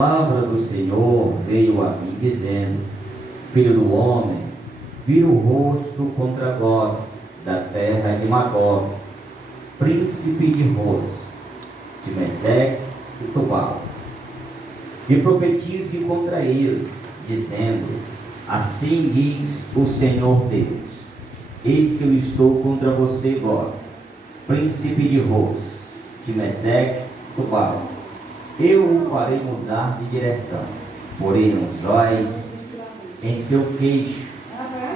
A palavra do Senhor veio a mim dizendo: Filho do homem, vira o rosto contra Gog, da terra de Magog, príncipe de Ros, de Meseque e Tubal, e profetize contra ele, dizendo: Assim diz o Senhor Deus: Eis que eu estou contra você, Gog, príncipe de Ros, de Meseque e Tubal. Eu o farei mudar de direção, porei uns olhos em seu queixo,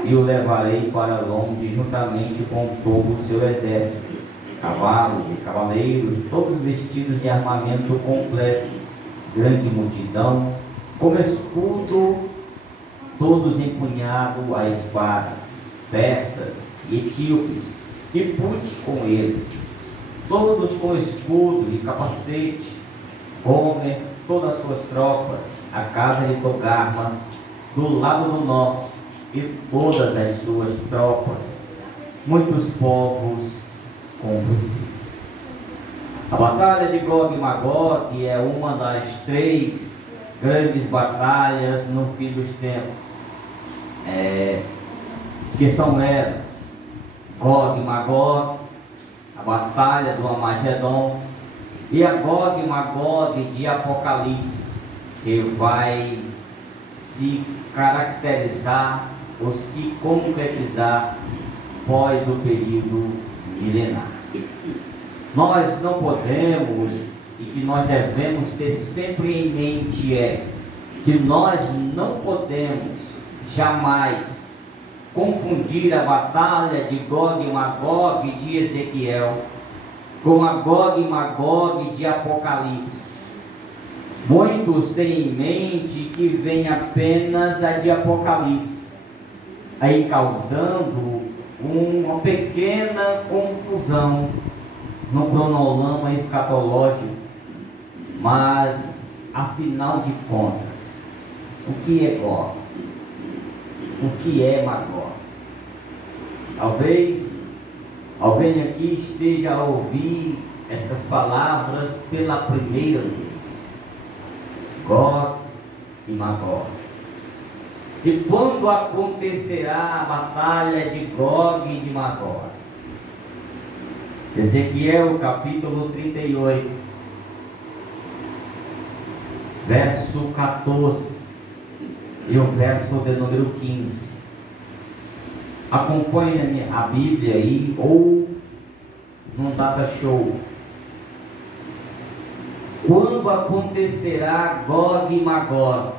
e o levarei para longe, juntamente com todo o seu exército, cavalos e cavaleiros, todos vestidos de armamento completo, grande multidão, com escudo, todos empunhados a espada, persas e etíopes, e pute com eles, todos com escudo e capacete. Gomer, todas as suas tropas, a casa de Togarma, do lado do norte, e todas as suas tropas, muitos povos com você. A batalha de Gog e Magog é uma das 3 grandes batalhas no fim dos tempos, que são elas: Gog e Magog, a batalha do Armagedon, e a Gog e Magog de Apocalipse, que vai se caracterizar ou se concretizar após o período milenar. Nós não podemos, e que nós devemos ter sempre em mente que nós não podemos jamais confundir a batalha de Gog e Magog de Ezequiel com a Gog e Magog de Apocalipse. Muitos têm em mente que vem apenas a de Apocalipse, aí causando uma pequena confusão no cronograma escatológico. Mas, afinal de contas, o que é Gog? O que é Magog? Talvez alguém aqui esteja a ouvir essas palavras pela primeira vez. Gog e Magog. E quando acontecerá a batalha de Gog e de Magog? Ezequiel capítulo 38, verso 14 e o verso de número 15. Acompanhe a Bíblia aí, ou num data show. Quando acontecerá Gog e Magog?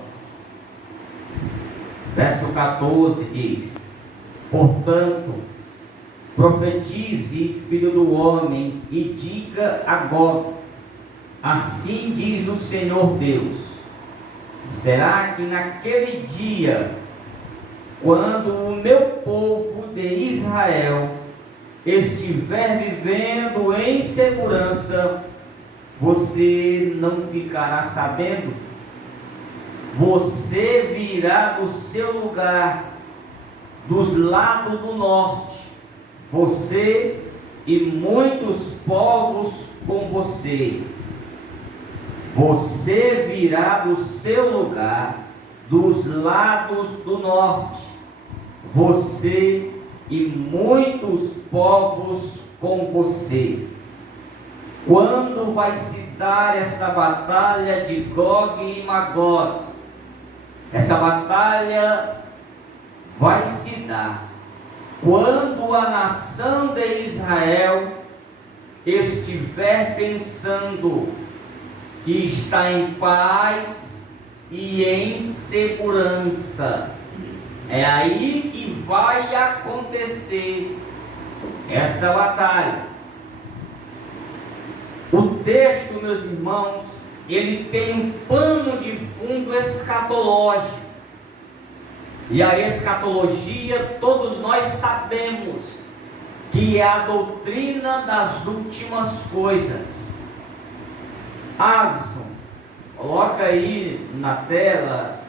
Verso 14 diz: Portanto, profetize, filho do homem, e diga a Gog: Assim diz o Senhor Deus: Será que naquele dia, quando o meu povo de Israel estiver vivendo em segurança, você não ficará sabendo? Você virá do seu lugar, dos lados do norte, você e muitos povos com você. Você virá do seu lugar, dos lados do norte, você e muitos povos com você. Quando vai se dar essa batalha de Gog e Magog? Essa batalha vai se dar quando a nação de Israel estiver pensando que está em paz e em segurança. É aí que vai acontecer essa batalha. O texto, meus irmãos, ele tem um pano de fundo escatológico. E a escatologia, todos nós sabemos que é a doutrina das últimas coisas. Alisson, coloca aí na tela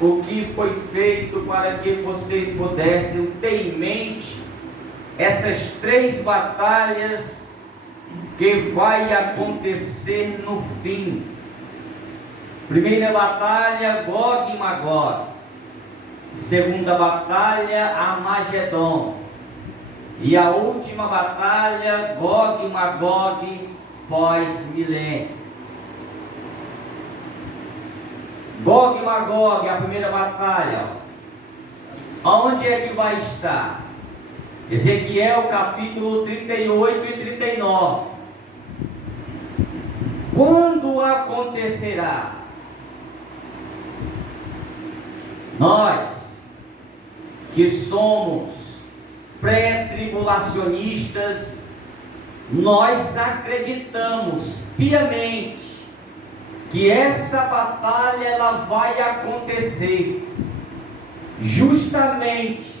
o que foi feito para que vocês pudessem ter em mente essas 3 batalhas que vai acontecer no fim. Primeira batalha, Gog e Magog. Segunda batalha, Armagedon. E a última batalha, Gog e Magog, pós-milênio. Gog e Magog, a primeira batalha. Onde é que vai estar? Ezequiel capítulo 38 e 39. Quando acontecerá? Nós, que somos pré-tribulacionistas, nós acreditamos piamente que essa batalha ela vai acontecer justamente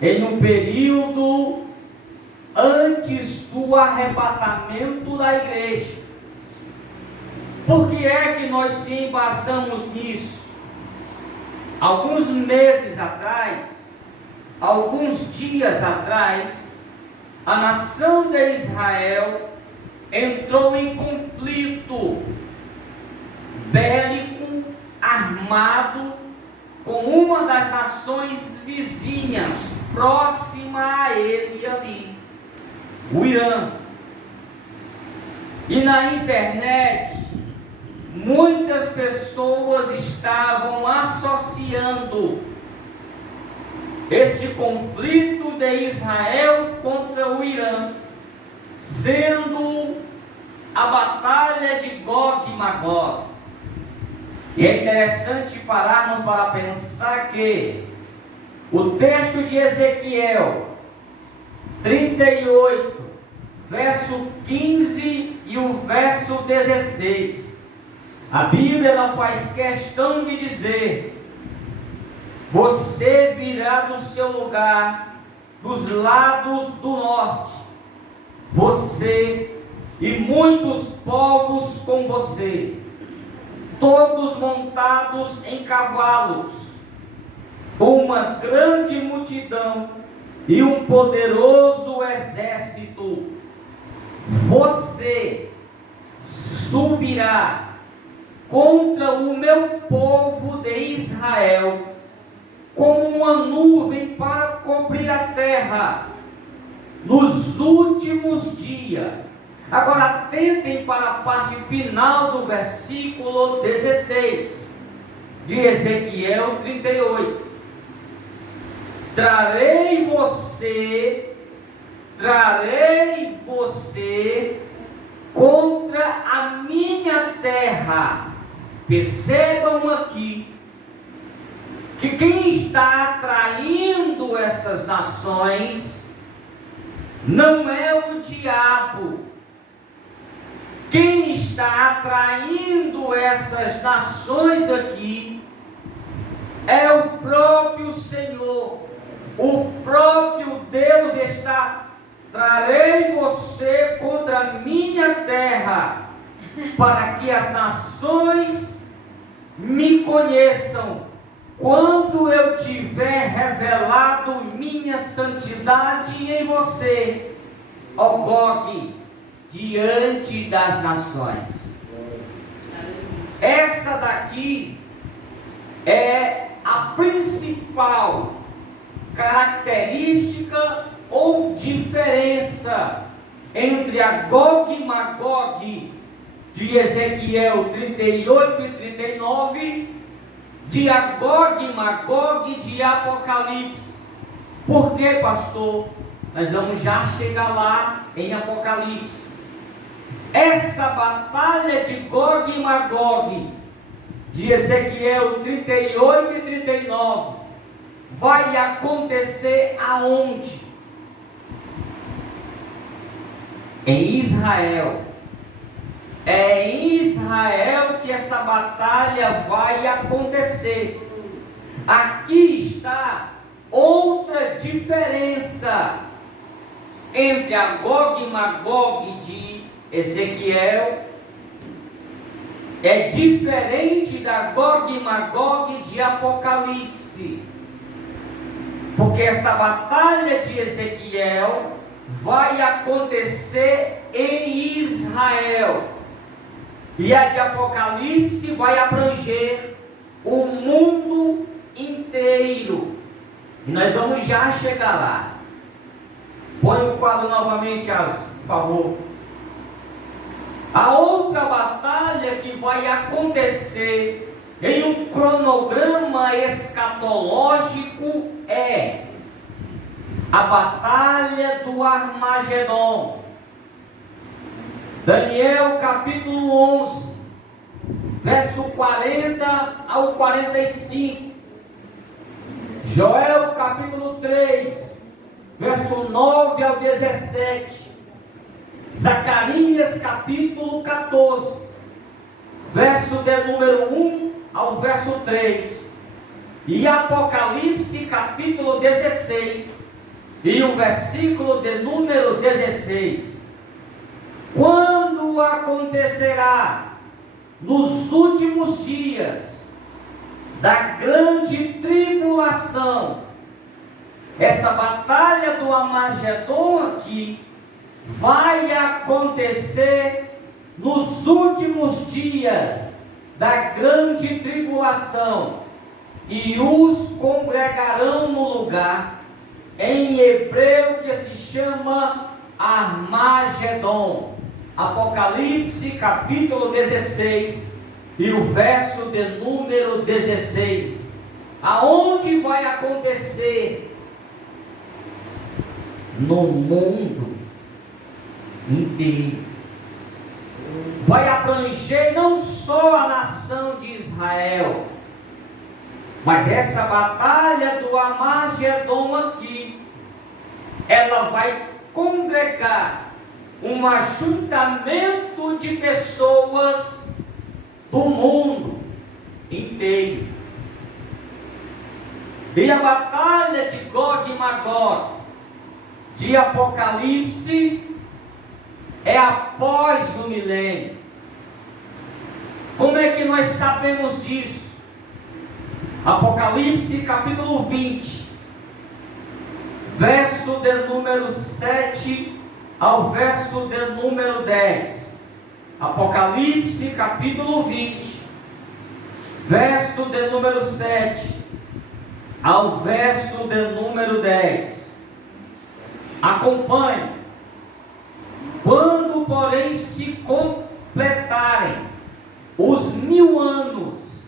em um período antes do arrebatamento da igreja. Por que é que nós se embasamos nisso? Alguns meses atrás, alguns dias atrás, a nação de Israel entrou em conflito bélico, armado, com uma das nações vizinhas, próxima a ele ali, o Irã. E na internet, muitas pessoas estavam associando esse conflito de Israel contra o Irã, sendo a batalha de Gog e Magog. E é interessante pararmos para pensar que o texto de Ezequiel 38, verso 15 e o verso 16, a Bíblia ela faz questão de dizer: você virá do seu lugar, dos lados do norte, você e muitos povos com você, todos montados em cavalos, uma grande multidão e um poderoso exército. Você subirá contra o meu povo de Israel, como uma nuvem para cobrir a terra, nos últimos dias. Agora atentem para a parte final do versículo 16 de Ezequiel 38. Trarei você contra a minha terra. Percebam aqui que quem está atraindo essas nações não é o diabo. Quem está atraindo essas nações aqui é o próprio Senhor. O próprio Deus está: trarei você contra a minha terra, para que as nações me conheçam, quando eu tiver revelado minha santidade em você, ó Gog, diante das nações. Essa daqui é a principal característica ou diferença entre a Gog e Magog de Ezequiel 38 e 39, de Gog e Magog de Apocalipse. Por que, pastor? Nós vamos já chegar lá em Apocalipse. Essa batalha de Gog e Magog de Ezequiel 38 e 39 vai acontecer aonde? Em Israel. É em Israel que essa batalha vai acontecer. Aqui está outra diferença entre a Gog e Magog de Ezequiel. É diferente da Gog e Magog de Apocalipse, porque esta batalha de Ezequiel vai acontecer em Israel. E a de Apocalipse vai abranger o mundo inteiro. E nós vamos já chegar lá. Põe o quadro novamente, por favor. A outra batalha que vai acontecer em um cronograma escatológico é a batalha do Armagedon. Daniel capítulo 11, verso 40 ao 45. Joel capítulo 3, verso 9 ao 17. Zacarias capítulo 14, verso de número 1 ao verso 3. E Apocalipse capítulo 16 e o versículo de número 16. Quando acontecerá nos últimos dias da grande tribulação, essa batalha do Armagedon aqui vai acontecer nos últimos dias da grande tribulação, e os congregarão no lugar, em hebreu que se chama Armagedon. Apocalipse capítulo 16 e o verso de número 16. Aonde vai acontecer? No mundo inteiro. Vai abranger não só a nação de Israel, mas essa batalha do Armagedon aqui, ela vai congregar um ajuntamento de pessoas do mundo inteiro. E a batalha de Gog e Magog de Apocalipse é após o milênio. Como é que nós sabemos disso? Apocalipse capítulo 20, verso de número 7 ao verso de número 10. Apocalipse capítulo 20, verso de número 7 ao verso de número 10. Acompanhe. Quando, porém, se completarem os 1000 anos,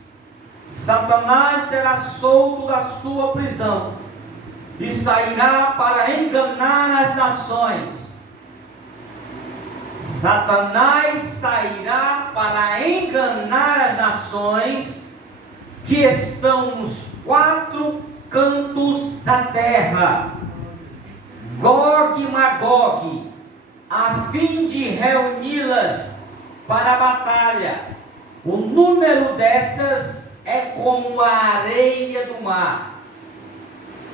Satanás será solto da sua prisão e sairá para enganar as nações. Satanás sairá para enganar as nações que estão nos 4 cantos da terra, Gog e Magog, a fim de reuni-las para a batalha. O número dessas é como a areia do mar.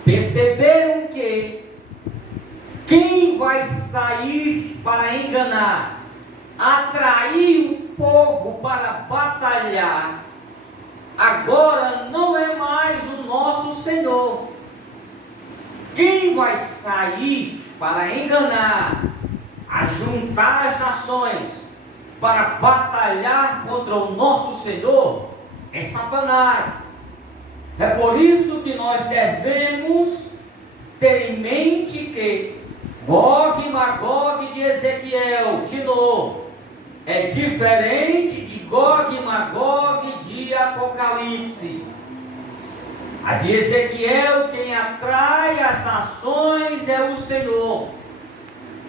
Perceberam que quem vai sair para enganar, atrair o povo para batalhar, agora não é mais o nosso Senhor. Quem vai sair para enganar, ajuntar as nações para batalhar contra o nosso Senhor, é Satanás. É por isso que nós devemos ter em mente que Gog e Magog de Ezequiel, de novo, é diferente de Gog e Magog de Apocalipse. A de Ezequiel, quem atrai as nações é o Senhor.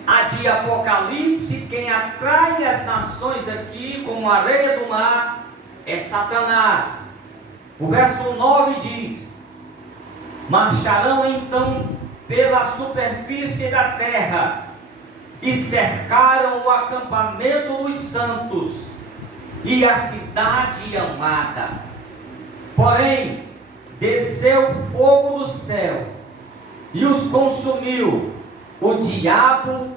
A de Apocalipse, quem atrai as nações aqui, como a areia do mar, é Satanás. O verso 9 diz: marcharão então pela superfície da terra e cercaram o acampamento dos santos e a cidade amada. Porém, desceu fogo do céu e os consumiu. O diabo,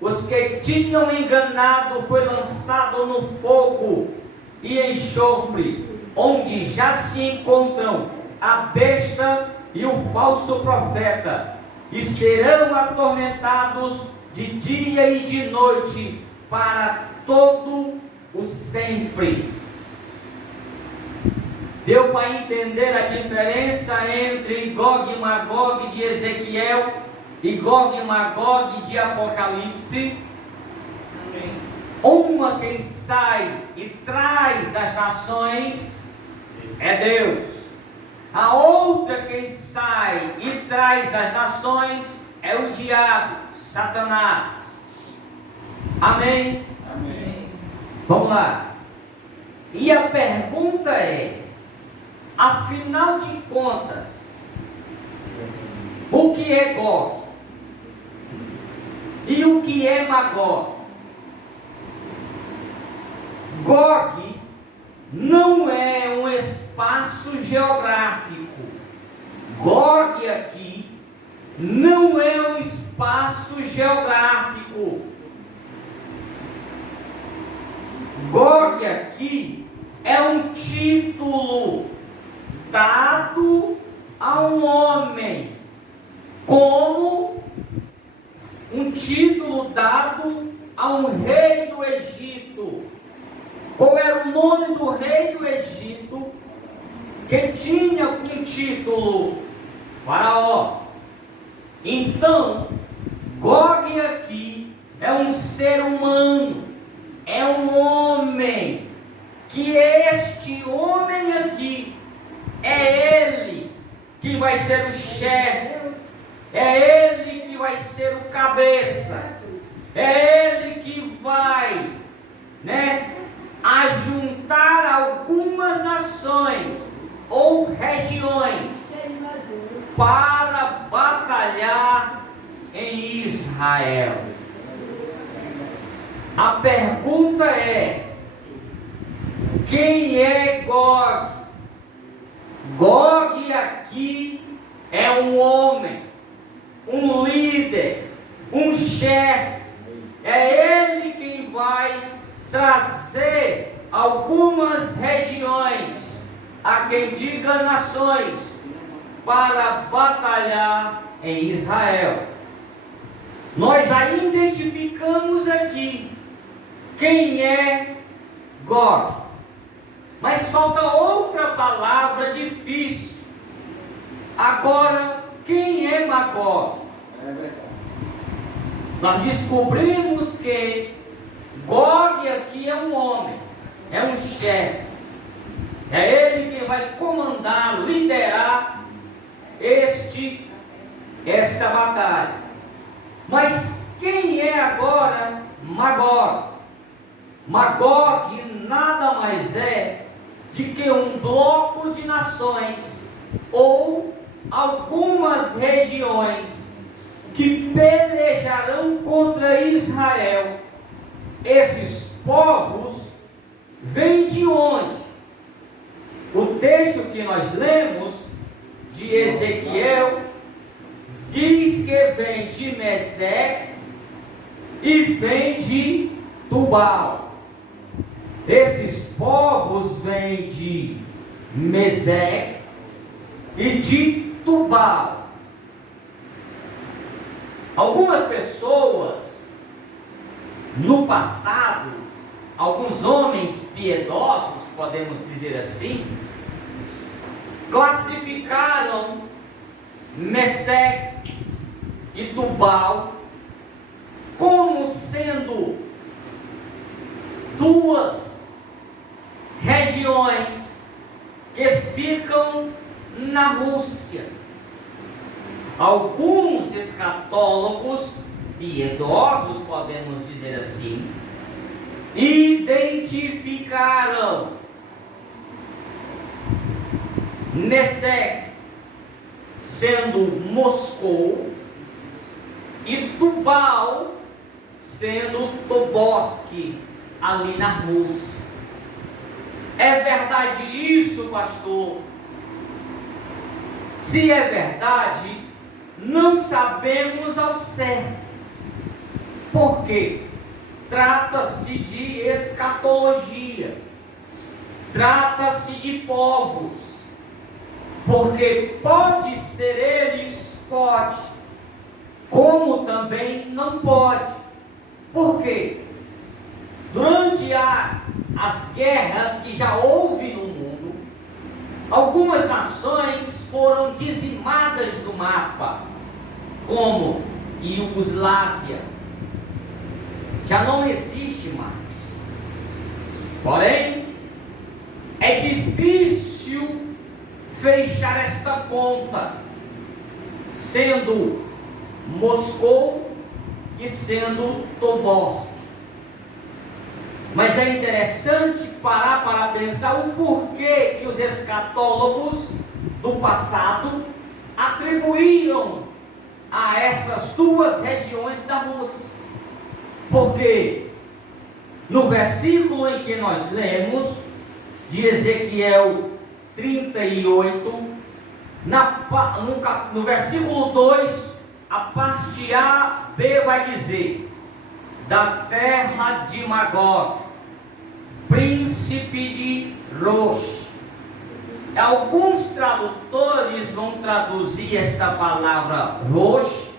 os que tinham enganado, foi lançado no fogo e enxofre, onde já se encontram a besta e o falso profeta, e serão atormentados de dia e de noite para todo o sempre. Deu para entender a diferença entre Gog e Magog de Ezequiel e Gog e Magog de Apocalipse? Amém. Uma quem sai e traz as nações é Deus. A outra quem sai e traz as nações é o diabo, Satanás. Amém? Amém. Vamos lá. E a pergunta é, afinal de contas, o que é Gog? E o que é Magog? Gog não é um espaço geográfico. Gog aqui não é um espaço geográfico. Gog aqui é um título dado a um homem, como um título dado a um rei do Egito. Qual era o nome do rei do Egito que tinha como título Faraó? Então, Gog aqui é um ser humano, é um homem, que este homem aqui é ele que vai ser o chefe, é ele que vai ser o cabeça, é ele que vai, ajuntar algumas nações ou regiões para batalhar em Israel. A pergunta é: quem é Gog? Gog aqui é um homem, um líder, um chefe. É ele quem vai trazer algumas regiões, a quem diga nações, para batalhar em Israel. Nós já identificamos aqui quem é Gog, mas falta outra palavra difícil. Agora, quem é Magog? Nós descobrimos que Gog aqui é um homem, é um chefe, é ele quem vai comandar, liderar esta batalha. Mas quem é agora Magog? Magog nada mais é de que um bloco de nações ou algumas regiões que pelejarão contra Israel. Esses povos vêm de onde? O texto que nós lemos de Ezequiel diz que vem de Meseque e vem de Tubal. Esses povos vêm de Meseque e de Tubal. Algumas pessoas no passado, alguns homens piedosos, podemos dizer assim, classificaram Meseque e Tubal como sendo duas regiões que ficam na Rússia. Alguns escatólogos piedosos, podemos dizer assim, identificaram Meseque sendo Moscou e Tubal sendo Tobolsk, ali na Rússia. É verdade isso, pastor? Se é verdade, não sabemos ao certo. Por quê? Trata-se de escatologia, trata-se de povos, porque pode ser eles, pode, como também não pode. Por quê? Durante a as guerras que já houve no mundo, algumas nações foram dizimadas do mapa, como Iugoslávia, já não existe mais. Porém, é difícil fechar esta conta, sendo Moscou e sendo Tobolsk. Mas é interessante parar para pensar o porquê que os escatólogos do passado atribuíram a essas duas regiões da Rússia. Porque no versículo em que nós lemos, de Ezequiel 38, no versículo 2, a parte A, B vai dizer: da terra de Magog, príncipe de Rosh. Alguns tradutores vão traduzir esta palavra Rosh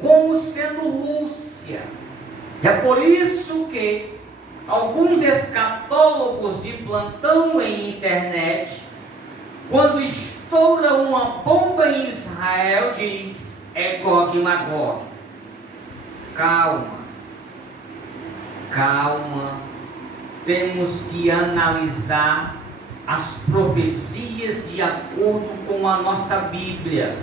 como sendo Rússia. É por isso que alguns escatólogos de plantão em internet, quando estoura uma bomba em Israel, diz: é Gog e Magog. Calma, temos que analisar as profecias de acordo com a nossa Bíblia.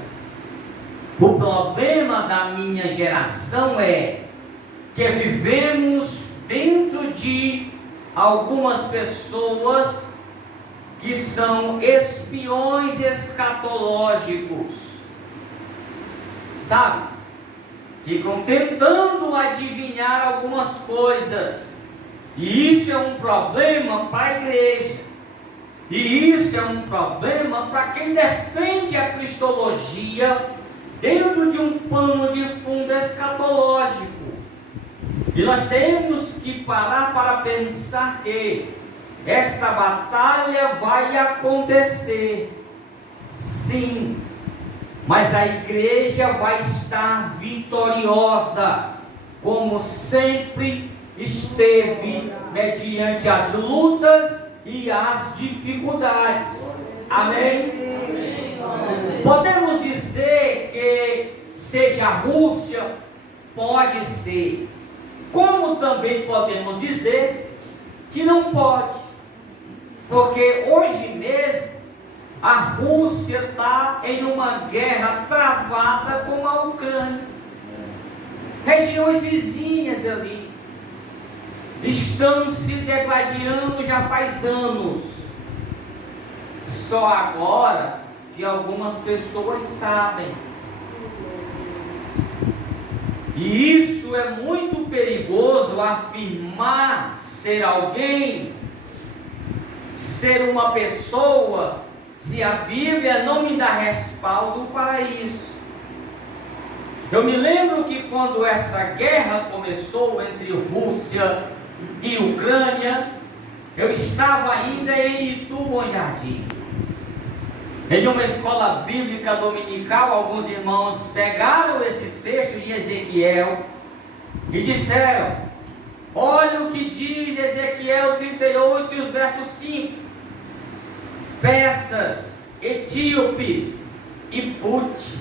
O problema da minha geração é que vivemos dentro de algumas pessoas que são espiões escatológicos, sabe? Ficam tentando adivinhar algumas coisas, e isso é um problema para a igreja, e isso é um problema para quem defende a cristologia dentro de um pano de fundo escatológico. E nós temos que parar para pensar que esta batalha vai acontecer, sim, mas a igreja vai estar vitoriosa, como sempre esteve, mediante as lutas e as dificuldades. Amém? Podemos dizer que seja a Rússia? Pode ser. Como também podemos dizer que não pode, porque hoje mesmo a Rússia está em uma guerra travada com a Ucrânia. Regiões vizinhas ali estão se degladiando já faz anos. Só agora que algumas pessoas sabem. E isso é muito perigoso, afirmar ser alguém, ser uma pessoa, se a Bíblia não me dá respaldo para isso. Eu me lembro que quando essa guerra começou entre Rússia e Ucrânia, eu estava ainda em Itu, Bom Jardim. Em uma escola bíblica dominical, alguns irmãos pegaram esse texto de Ezequiel e disseram: olha o que diz Ezequiel 38 e os versos 5. Persas, etíopes e Put.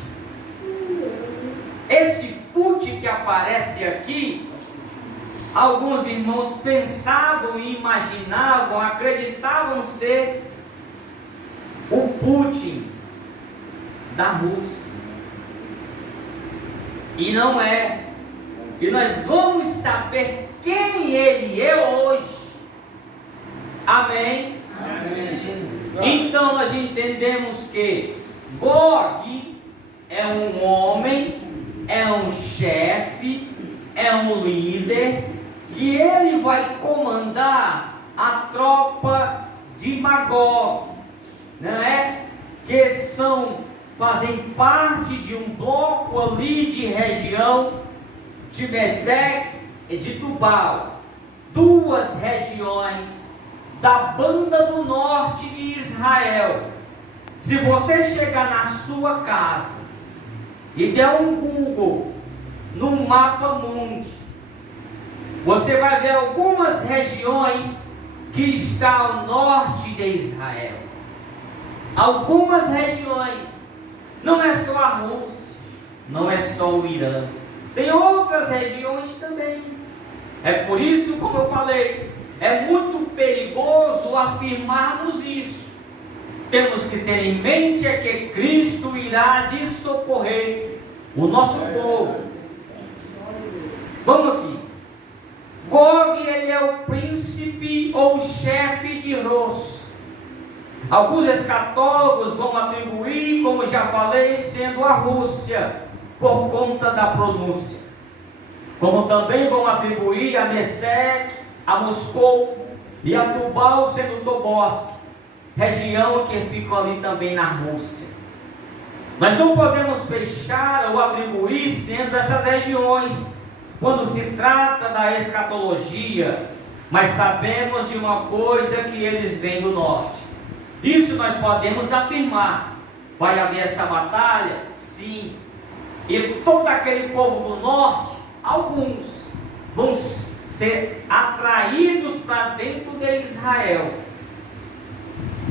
Esse Put que aparece aqui, alguns irmãos pensavam e imaginavam, acreditavam ser o Putin da Rússia. E não é. E nós vamos saber quem ele é hoje. Amém? Amém. Então nós entendemos que Gog é um homem, é um chefe, é um líder, que ele vai comandar a tropa de Magog, não é? Que fazem parte de um bloco ali de região de Meseque e de Tubal, duas regiões da banda do norte de Israel. Se você chegar na sua casa e der um Google no mapa mundi, você vai ver algumas regiões que está ao norte de Israel. Algumas regiões, não é só a Rússia, não é só o Irã, tem outras regiões também. É por isso, como eu falei, é muito perigoso afirmarmos isso. Temos que ter em mente é que Cristo irá de socorrer o nosso povo. Vamos aqui. Gog, ele é o príncipe ou chefe de Ros. Alguns escatólogos vão atribuir, como já falei, sendo a Rússia, por conta da pronúncia. Como também vão atribuir a Mesec, a Moscou e a Tubal sendo Tobolsk, região que fica ali também na Rússia. Nós não podemos fechar ou atribuir sendo essas regiões quando se trata da escatologia, mas sabemos de uma coisa, que eles vêm do norte. Isso nós podemos afirmar. Vai haver essa batalha? Sim. E todo aquele povo do norte, alguns vão ser atraídos para dentro de Israel.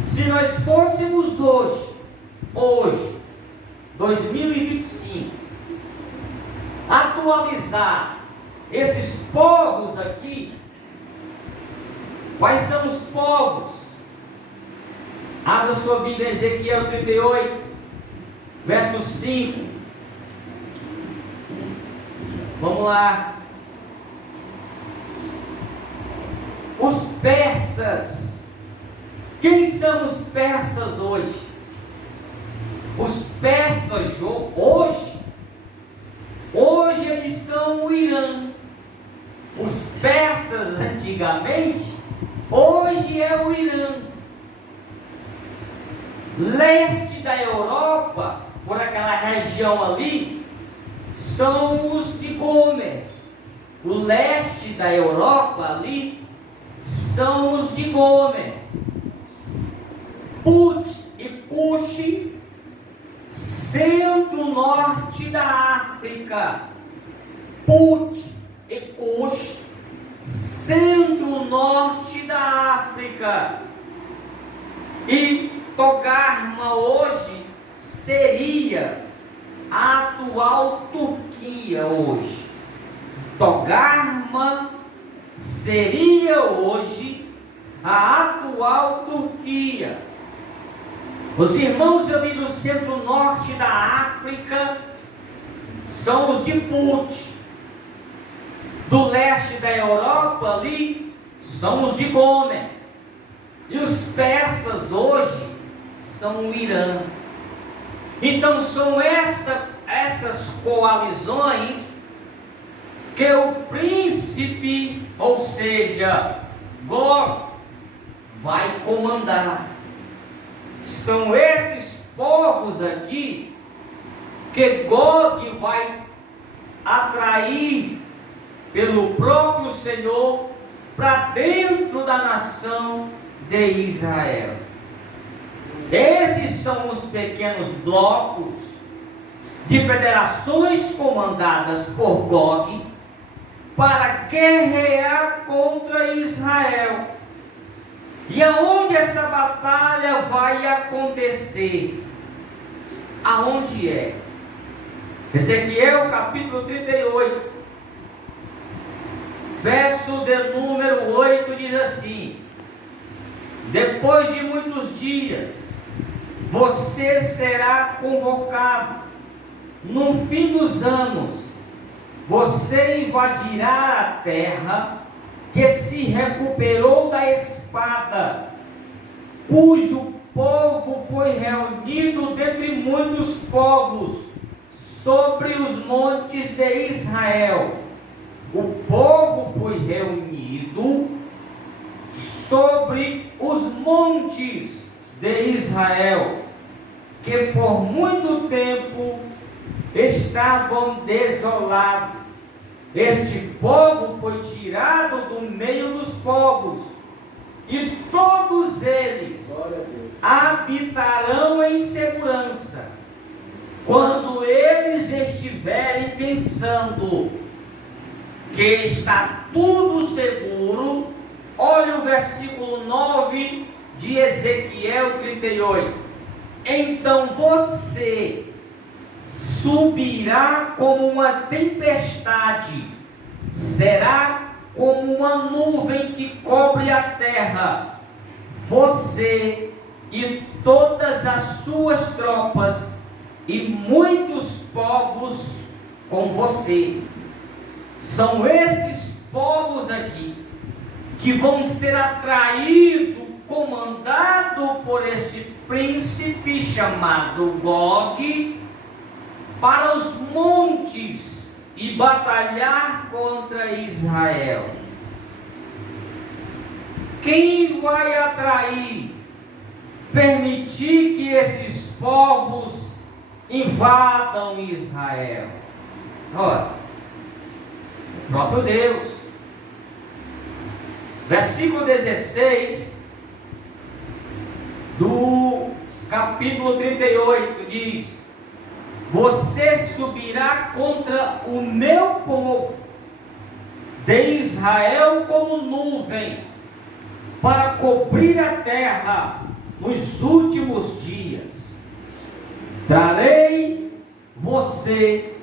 Se nós fôssemos hoje, 2025, atualizar esses povos aqui, quais são os povos? Abra sua Bíblia em Ezequiel 38, verso 5. Vamos lá. Os persas. Quem são os persas hoje? Os persas hoje eles são o Irã. Os persas antigamente, hoje é o Irã. Leste da Europa, por aquela região ali, são os de Gomer. O leste da Europa ali são os de Gomer. Put e Cush, centro-norte da África. Put e Cush, centro-norte da África. E Togarma hoje seria a atual Turquia hoje. Togarma seria hoje a atual Turquia. Os irmãos ali do centro-norte da África são os de Put. Do leste da Europa ali são os de Gomer. E os persas hoje são o Irã. Então são essas coalizões que o príncipe, ou seja, Gog, vai comandar. São esses povos aqui que Gog vai atrair pelo próprio Senhor para dentro da nação de Israel. Esses são os pequenos blocos de federações comandadas por Gog para guerrear contra Israel. E aonde essa batalha vai acontecer? Aonde é? Ezequiel capítulo 38, verso de número 8 diz assim: depois de muitos dias, você será convocado. No fim dos anos, você invadirá a terra que se recuperou da espada, cujo povo foi reunido dentre muitos povos sobre os montes de Israel. O povo foi reunido sobre os montes de Israel, que por muito tempo estavam desolados. Este povo foi tirado do meio dos povos, e todos eles habitarão em segurança, quando eles estiverem pensando que está tudo seguro, Olha o versículo 9 de Ezequiel 38. Então você subirá como uma tempestade, será como uma nuvem que cobre a terra. Você e todas as suas tropas e muitos povos com você. São esses povos aqui que vão ser atraídos, comandado por este príncipe chamado Gog, para os montes e batalhar contra Israel. Quem vai atrair, permitir que esses povos invadam Israel? Ora, o próprio Deus. Versículo 16 do capítulo 38 diz: você subirá contra o meu povo de Israel como nuvem, para cobrir a terra nos últimos dias. Trarei você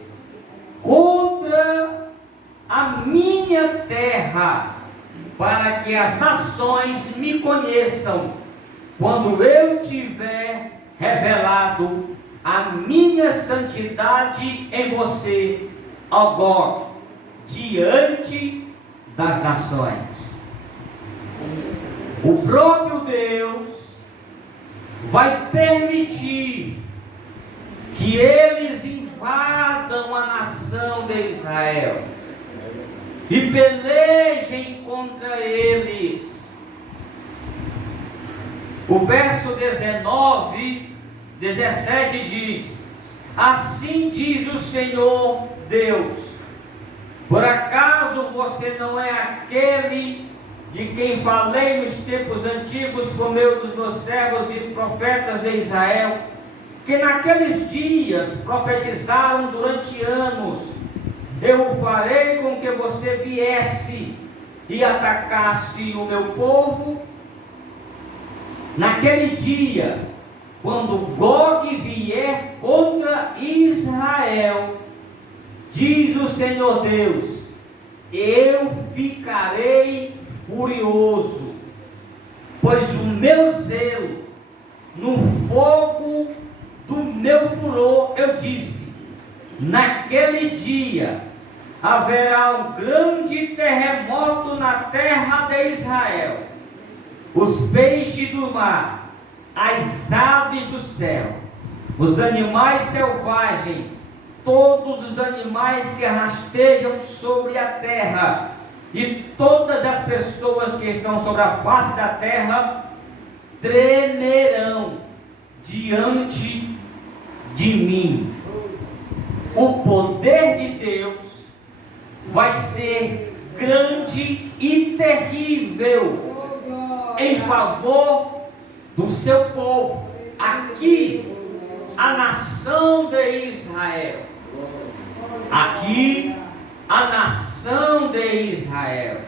contra a minha terra, para que as nações me conheçam, quando eu tiver revelado a minha santidade em você, ó Gog, diante das nações. O próprio Deus vai permitir que eles invadam a nação de Israel e pelejem contra eles. O verso 17 diz: assim diz o Senhor Deus, por acaso você não é aquele de quem falei nos tempos antigos por meio dos meus servos e profetas de Israel, que naqueles dias profetizaram durante anos? Eu farei com que você viesse e atacasse o meu povo. Naquele dia, quando Gog vier contra Israel, diz o Senhor Deus, eu ficarei furioso, pois o meu zelo, no fogo do meu furor, eu disse, naquele dia haverá um grande terremoto na terra de Israel. Os peixes do mar, as aves do céu, os animais selvagens, todos os animais que rastejam sobre a terra, e todas as pessoas que estão sobre a face da terra, tremerão diante de mim. O poder de Deus vai ser grande e terrível em favor do seu povo, aqui, a nação de Israel. Aqui, a nação de Israel.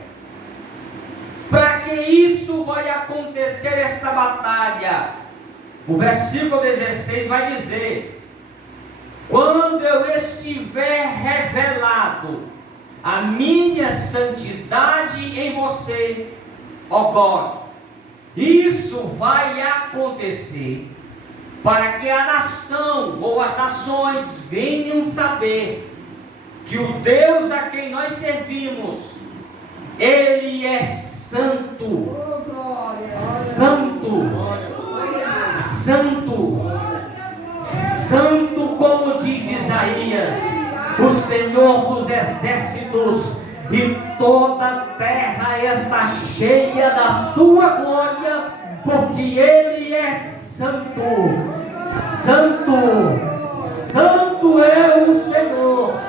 Para que isso vai acontecer, esta batalha, o versículo 16 vai dizer: quando eu estiver revelado a minha santidade em você, ó Gog, isso vai acontecer para que a nação ou as nações venham saber que o Deus a quem nós servimos, Ele é santo, santo, santo, santo, como diz Isaías, o Senhor dos exércitos, e toda a terra está cheia da sua glória, porque Ele é santo, santo, santo é o Senhor.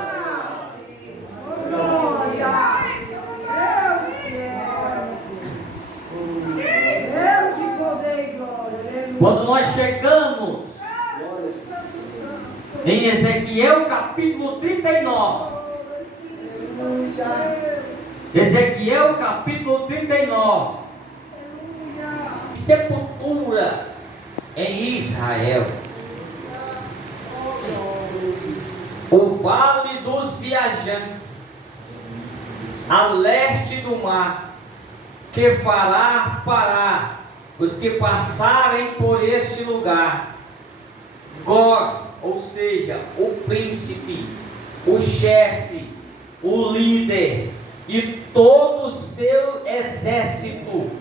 Quando nós chegamos em Ezequiel capítulo 39, Ezequiel capítulo 39. Sepultura em Israel. O vale dos viajantes, a leste do mar, que fará parar os que passarem por este lugar. Gog, ou seja, o príncipe, o chefe, o líder e todo o seu exército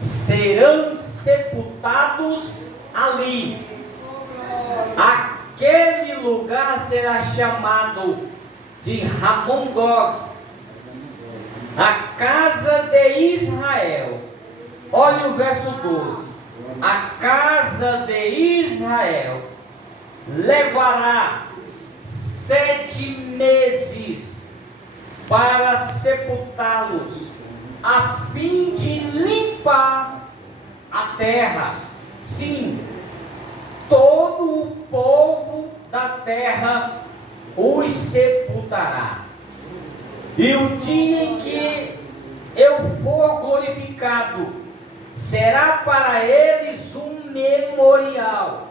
serão sepultados ali. Aquele lugar será chamado de Ramon Gog, a casa de Israel. Olha o verso 12. A casa de Israel levará 7 meses para sepultá-los, a fim de limpar a terra. Sim, todo o povo da terra os sepultará. E o dia em que eu for glorificado, será para eles um memorial.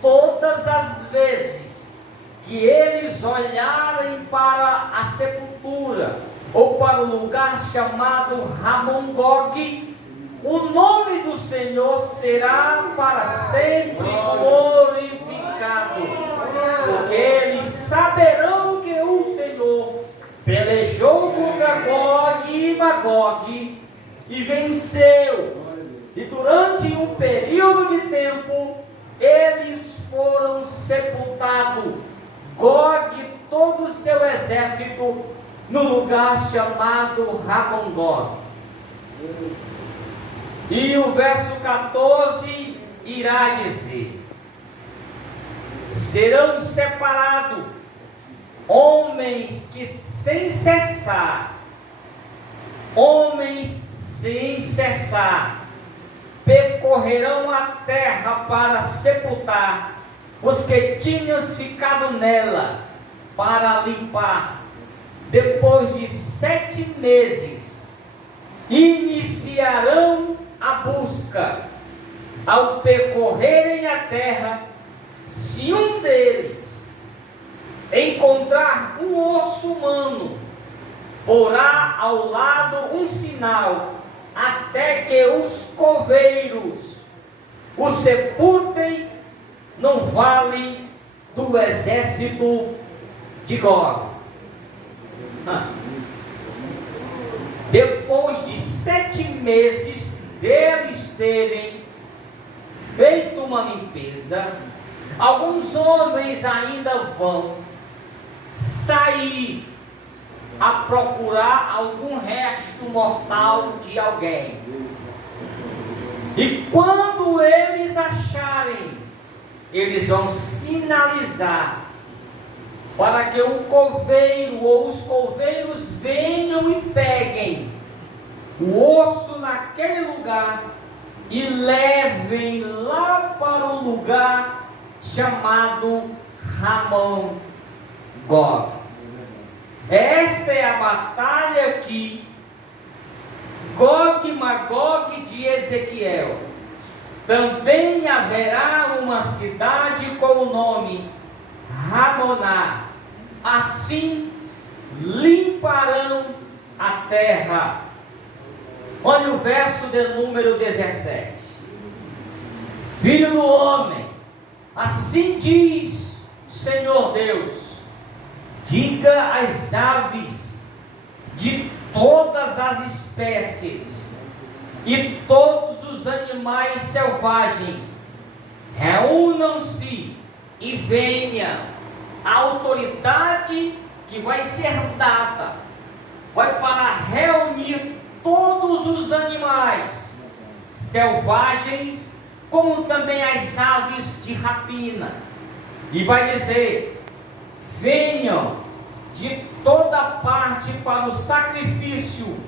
Todas as vezes que eles olharem para a sepultura, ou para o lugar chamado Ramon Gog, o nome do Senhor será para sempre glorificado, porque eles saberão que o Senhor pelejou contra Gog e Magog e venceu. E durante um período de tempo, eles foram sepultados, Gog e todo o seu exército, no lugar chamado Ramon Gog. E o verso 14 irá dizer: serão separados homens que sem cessar percorrerão a terra para sepultar os que tinham ficado nela, para limpar. Depois de 7 meses, iniciarão a busca. Ao percorrerem a terra, se um deles encontrar um osso humano, porá ao lado um sinal, até que os coveiros o sepultem no vale do exército de Gog. Depois de 7 meses deles terem feito uma limpeza, alguns homens ainda vão sair a procurar algum resto mortal de alguém. E quando eles acharem, eles vão sinalizar para que o coveiro ou os coveiros venham e peguem o osso naquele lugar e levem lá para o lugar chamado Ramon Gog. Esta é a batalha que Gog e Magog de Ezequiel. Também haverá uma cidade com o nome Ramoná. Assim limparão a terra. Olha o verso de número 17. Filho do homem, assim diz o Senhor Deus: diga às aves de todas as espécies e todos os animais selvagens, reúnam-se e venha. A autoridade que vai ser dada vai para reunir todos os animais selvagens, como também as aves de rapina, e vai dizer: venham de toda parte para o sacrifício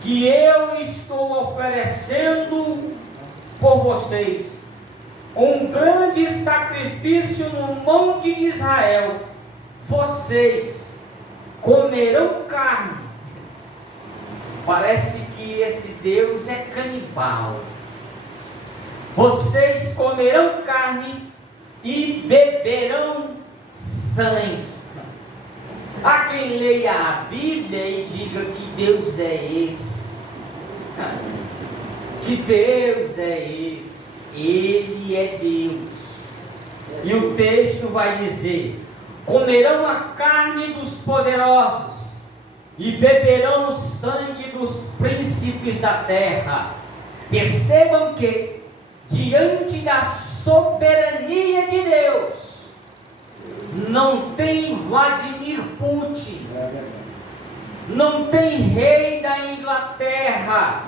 que eu estou oferecendo por vocês. Um grande sacrifício no monte de Israel. Vocês comerão carne Parece que esse Deus é canibal. Vocês comerão carne e beberão sangue. Há quem leia a Bíblia e diga que Deus é esse. Que Deus é esse. Ele é Deus. E o texto vai dizer: comerão a carne dos poderosos e beberão o sangue dos príncipes da terra. Percebam que, diante da soberania de Deus, não tem Vladimir Putin, não tem rei da Inglaterra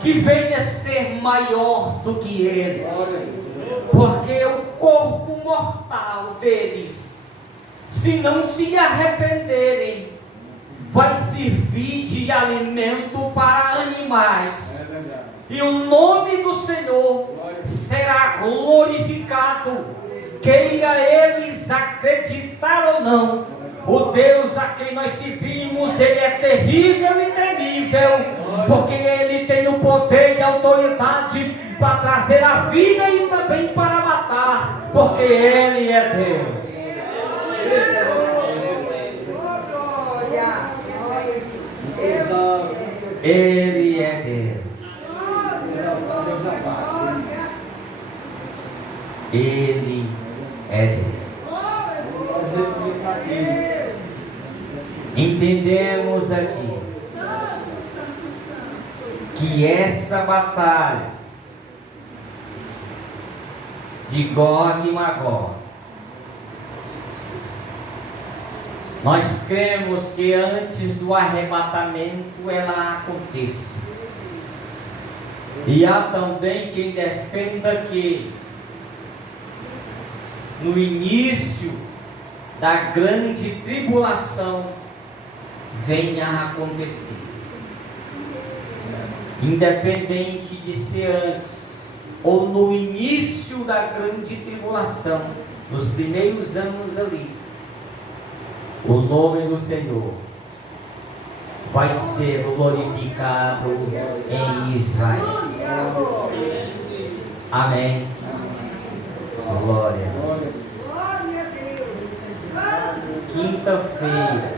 que venha ser maior do que ele, porque o corpo mortal deles, se não se arrependerem, vai servir de alimento para animais, e o nome do Senhor será glorificado, queira eles acreditar ou não. O Deus a quem nós servimos, Ele é terrível e temível, porque Ele tem o poder e a autoridade para trazer a vida e também para matar, porque Ele é Deus. Ele é Deus. Ele é Deus. Entendemos aqui que essa batalha de Gog e Magog, nós cremos que antes do arrebatamento ela aconteça. E há também quem defenda que no início da grande tribulação venha a acontecer. Independente de ser antes ou no início da grande tribulação, nos primeiros anos ali, o nome do Senhor vai ser glorificado em Israel. Amém. Glória a Deus. Quinta-feira